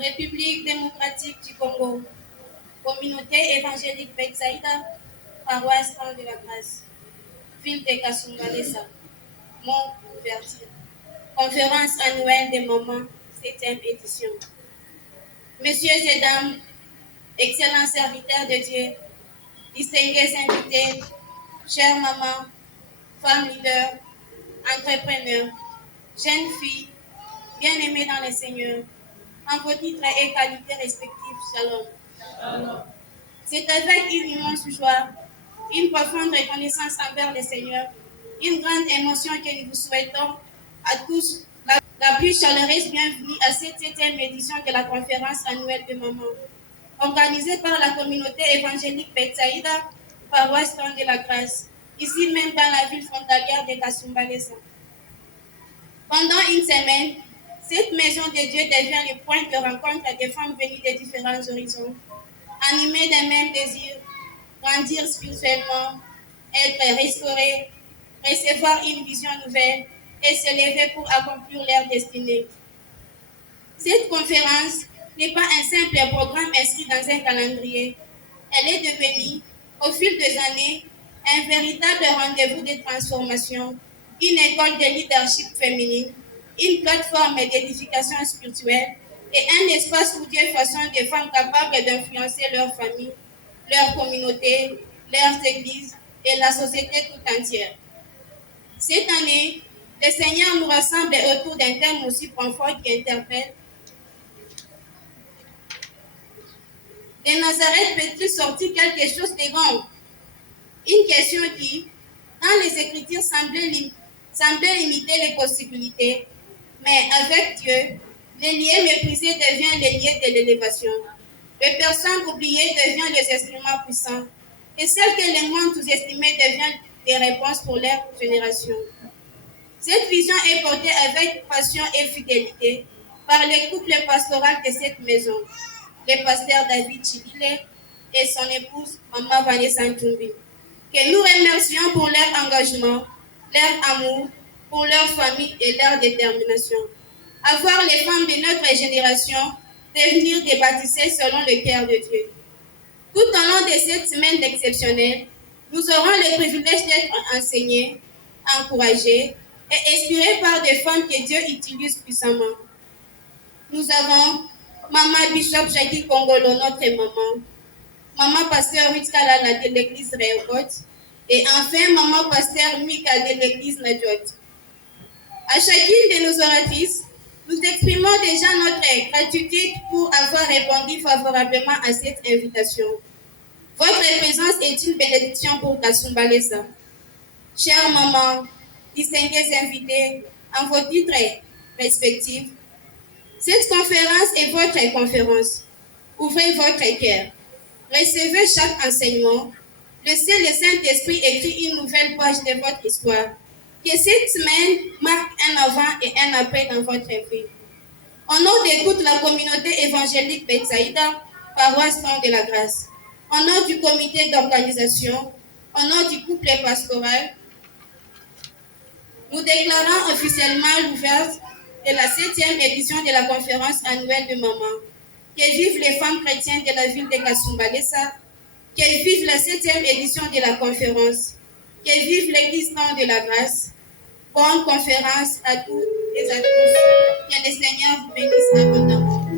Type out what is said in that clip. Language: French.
République démocratique du Congo, communauté évangélique Betsaïda, paroisse Sang de la Grâce, ville de Kasumbalesa, Mont Ouverture. Conférence annuelle des mamans, 7e édition. Messieurs et dames, excellents serviteurs de Dieu, distingués invités, chères mamans, femmes leaders, entrepreneurs, jeunes filles, bien-aimées dans le Seigneur, en vos titres et qualités respectives, shalom. C'est avec une immense joie, une profonde reconnaissance envers le Seigneur, une grande émotion que nous vous souhaitons à tous la plus chaleureuse bienvenue à cette 7e édition de la conférence annuelle de mamans, organisée par la communauté évangélique Betsaïda, paroisse Sang de la Grâce, ici même dans la ville frontalière de Kasumbalesa. Pendant une semaine, cette maison de Dieu devient le point de rencontre des femmes venues de différents horizons, animées d'un même désir, grandir spirituellement, être restaurées, recevoir une vision nouvelle et se lever pour accomplir leur destinée. Cette conférence n'est pas un simple programme inscrit dans un calendrier. Elle est devenue, au fil des années, un véritable rendez-vous de transformation, une école de leadership féminine, une plateforme d'édification spirituelle et un espace où Dieu façonne des femmes capables d'influencer leur famille, leur communauté, leurs églises et la société tout entière. Cette année, le Seigneur nous rassemble autour d'un thème aussi profond qui interpelle. De Nazareth peut-il sortir quelque chose de bon? Une question qui, dans les Écritures, semblait limiter les possibilités, mais avec Dieu, les liens méprisés deviennent les liens de l'élévation. Les personnes oubliées deviennent les instruments puissants, et celles que le monde sous-estimait deviennent des réponses pour leur génération. Cette vision est portée avec passion et fidélité par le couple pastoral de cette maison, le pasteur David Chibile et son épouse Mama Vanessa Ntumbi, que nous remercions pour leur engagement, leur amour, pour leur famille et leur détermination. À voir les femmes de notre génération devenir des baptisées selon le cœur de Dieu. Tout au long de cette semaine exceptionnelle, nous aurons le privilège d'être enseignés, encouragés et inspirés par des femmes que Dieu utilise puissamment. Nous avons Maman Bishop Jackie Kongolo, notre maman, Maman Pasteur Ruth Kalala de l'église Rehoboth, et enfin Maman Pasteur Mika de l'église Nadjot. À chacune de nos oratrices, nous exprimons déjà notre gratitude pour avoir répondu favorablement à cette invitation. Votre présence est une bénédiction pour Kasumbalesa. Chères mamans, distingués invités, en vos titres respectifs, cette conférence est votre conférence. Ouvrez votre cœur. Recevez chaque enseignement. Laissez le Saint-Esprit écrire une nouvelle page de votre histoire. Que cette semaine marque un avant et un après dans votre vie. Au nom de toute la communauté évangélique Betsaïda, paroisse Sang de la Grâce, au nom du comité d'organisation, au nom du couple pastoral, nous déclarons officiellement l'ouverture de la 7e édition de la conférence annuelle de mamans. Que vivent les femmes chrétiennes de la ville de Kasumbalesa, que vive la 7e édition de la conférence, que vive l'église Sang de la Grâce. Bonne conférence à tous et à tous. Que le Seigneur vous bénisse abondamment.